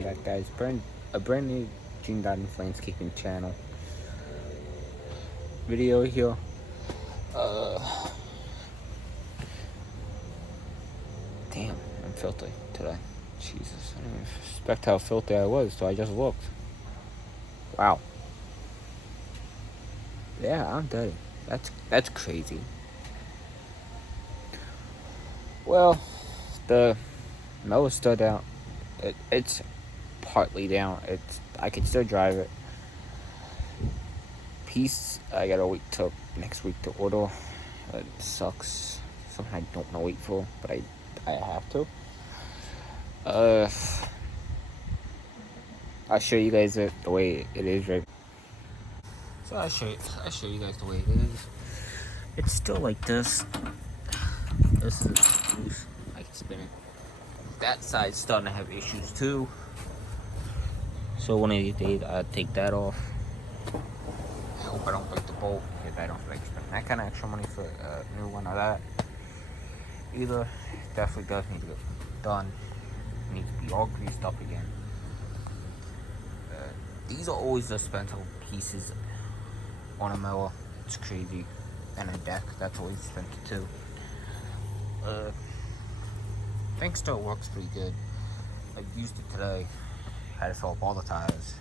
I'm back, guys. A brand new Gene Garden's landscaping channel video here. Damn, I'm filthy today. Jesus, I didn't even expect how filthy I was, so I just looked. Wow. Yeah, I'm dirty. That's crazy. Well, the mower's still down. It's partly down. I can still drive it. Piece, I gotta wait till next week to order. It sucks. Something I don't want to wait for, but I have to. I'll show you guys the way it is, right? So I'll show you guys the way it is. It's still like this. This is loose. I can spin it. That side's starting to have issues too. So one of these days I'll take that off. I hope I don't break the bolt because I don't like spending that kind of extra money for a new one of that. Either definitely does need to get done. It needs to be all greased up again. These are always the expensive pieces on a mower. It's crazy. And a deck, that's always expensive too. Thing still works pretty good. I used it today. Had to fill up all the tires.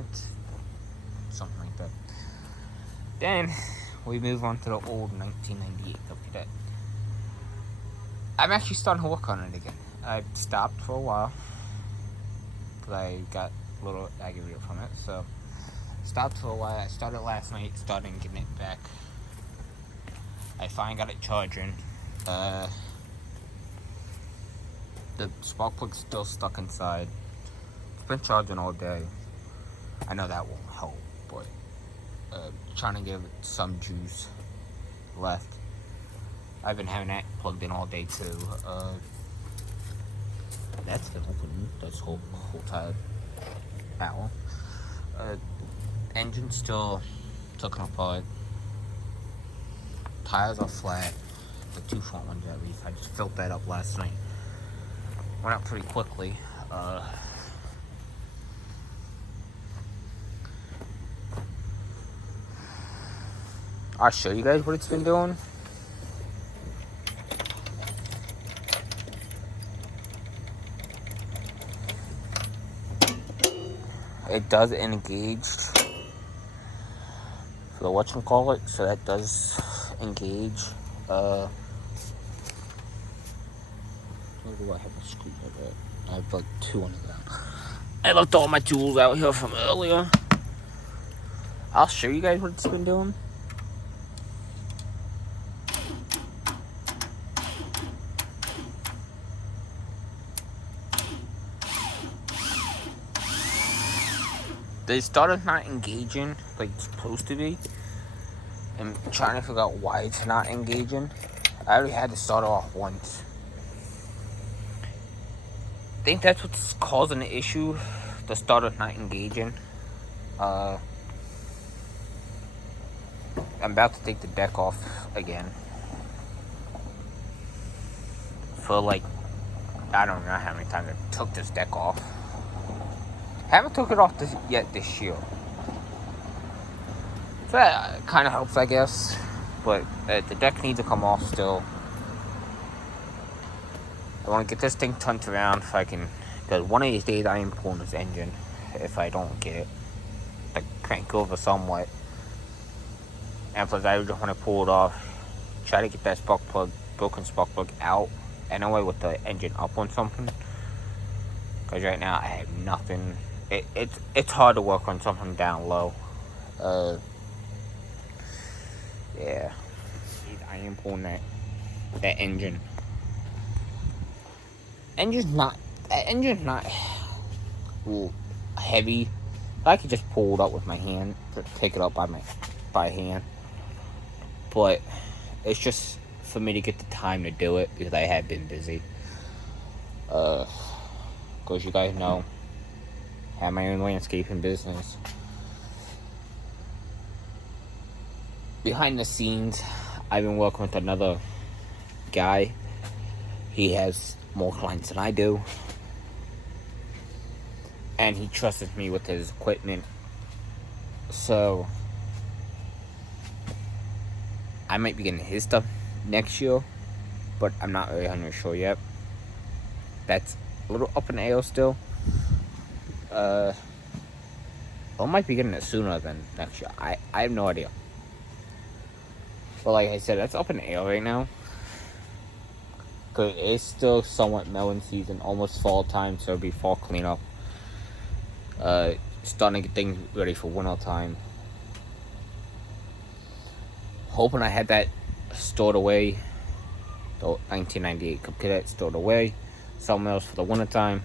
It's something like that. Then we move on to the old 1998 cadet. I'm actually starting to work on it again. I stopped for a while because I got a little aggravated from it. So stopped for a while. I started last night, starting getting it back. I finally got it charging. The spark plug's still stuck inside. It's been charging all day. I know that won't help, but trying to give it some juice left. I've been having that plugged in all day too. That's been open this whole time. Hour. Engine still taken apart. Tires are flat. The two front ones at least. I just filled that up last night. Went up pretty quickly. I'll show you guys what it's been doing. It does engage for the whatchamacallit, so that does engage. Where do I have a screwdriver? I have like two on the ground. I left all my tools out here from earlier. I'll show you guys what it's been doing. They started not engaging like it's supposed to be. I'm trying to figure out why it's not engaging. I already had to start off once. I think that's what's causing the issue. The starter not engaging. I'm about to take the deck off again. For like, I don't know how many times I took this deck off. Haven't took it off yet this year. So that kind of helps, I guess. But the deck needs to come off still. I want to get this thing turned around if I can. Because one of these days I am pulling this engine. If I don't get it to crank over somewhat. And plus I just want to pull it off. Try to get that broken spark plug out. Anyway, with the engine up on something. Because right now I have nothing. It's hard to work on something down low. Yeah. I am pulling that engine. Engine's not heavy. I could just pull it up with my hand, pick it up by hand. But it's just for me to get the time to do it because I have been busy. Because you guys know, I have my own landscaping business. Behind the scenes, I've been working with another guy. He has more clients than I do. and he trusts me with his equipment. So I might be getting his stuff next year, but I'm not really 100% sure yet. That's a little up in the air still. I might be getting it sooner than next year. I have no idea. But like I said, that's up in the air right now. Because it's still somewhat melon season, almost fall time, so it'll be fall cleanup. Starting to get things ready for winter time. Hoping I had that stored away. The 1998 cadet stored away. Something else for the winter time.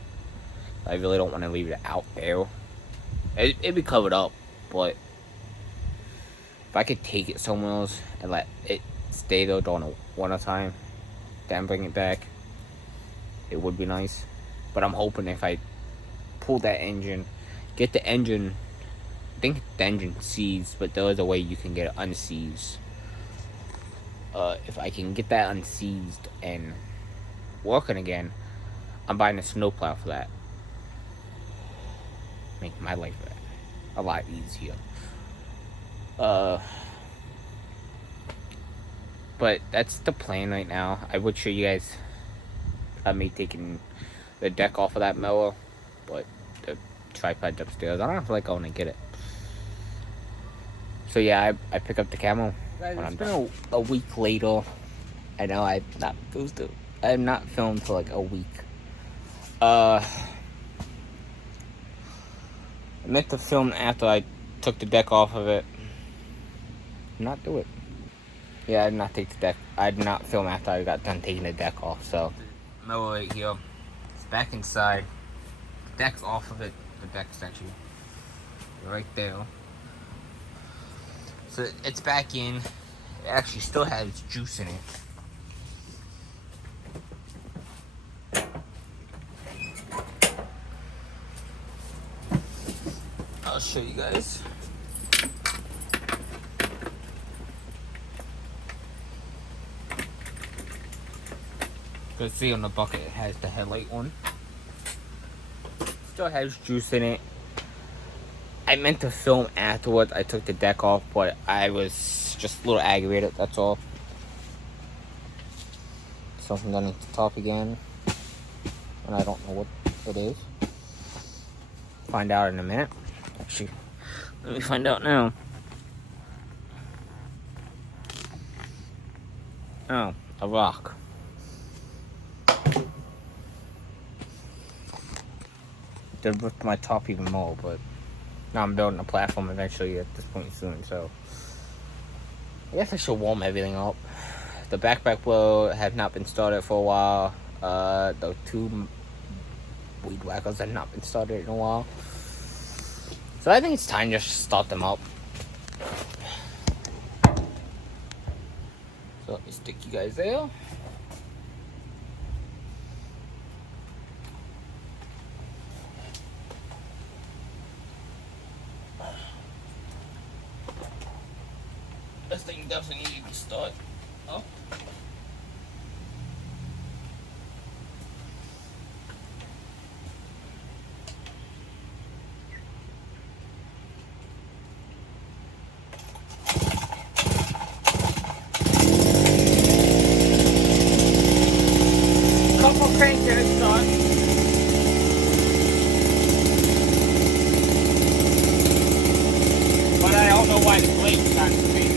I really don't want to leave it out there. It'd be covered up, but if I could take it somewhere else and let it stay there during the winter time, then bring it back, it would be nice. But I'm hoping if I pull that engine, get the engine, I think the engine seized, but there is a way you can get it unseized. If I can get that unseized and working again, I'm buying a snowplow for that. Make my life a lot easier. But that's the plan right now. I would show you guys me taking the deck off of that mower, but the tripod's upstairs. I don't feel like going to get it. So yeah, I pick up the camo when I'm done. A week later. I know I have not filmed for like a week. I meant to film after I took the deck off of it. Not do it. Yeah, I did not take the deck. I did not film after I got done taking the deck off. So mower right here. It's back inside. The deck's off of it. The deck's actually right there. So it's back in. It actually still has juice in it. I'll show you guys. You can see on the bucket it has the headlight on. Still has juice in it. I meant to film afterwards. I took the deck off, but I was just a little aggravated, that's all. Something underneath the top again. And I don't know what it is. Find out in a minute. Actually, let me find out now. Oh, a rock. Did lift my top even more, but now I'm building a platform eventually at this point soon, so I guess I should warm everything up. The backpack blower had not been started for a while. The two weed whackers had not been started in a while. So I think it's time just to start them up. So let me stick you guys there. This thing definitely needs to be started up. Couple cranks in it, start. But I don't know why the blade's not spinning.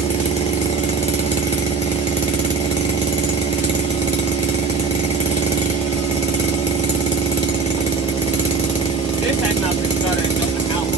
This had not been started in how long.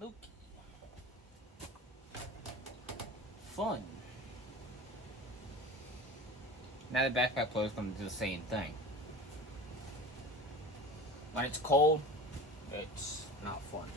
Look. Fun. Now the backpack player is going to do the same thing. When it's cold, it's not fun.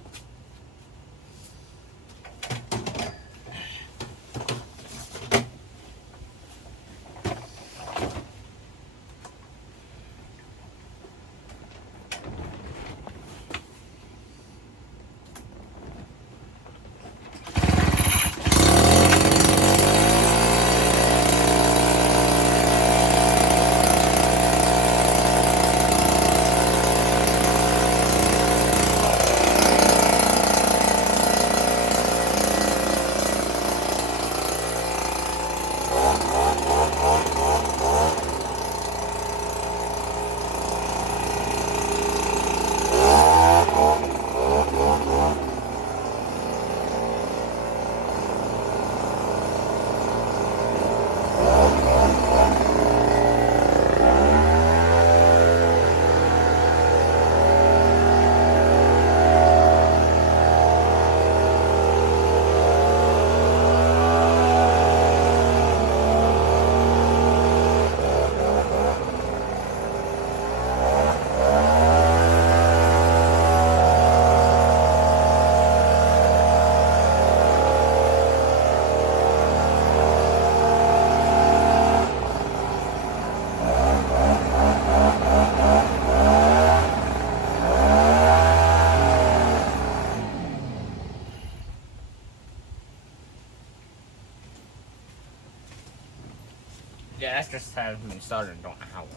Yeah, that's just hasn't been started. Don't know how long.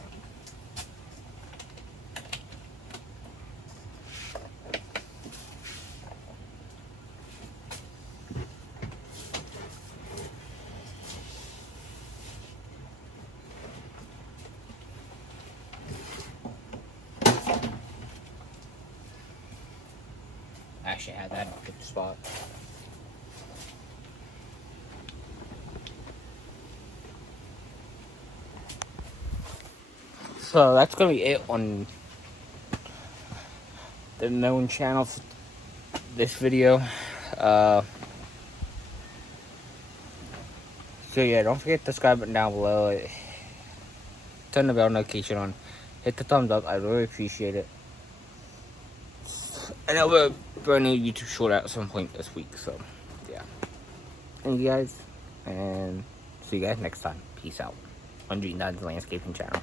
Actually, had that in a good spot. So that's gonna be it on the known channel for this video. So yeah, don't forget to subscribe button down below. Turn the bell notification on. Hit the thumbs up. I really appreciate it. And I'll be burning a YouTube short at some point this week. So yeah, thank you guys, and see you guys next time. Peace out on Dream Dad's Landscaping channel.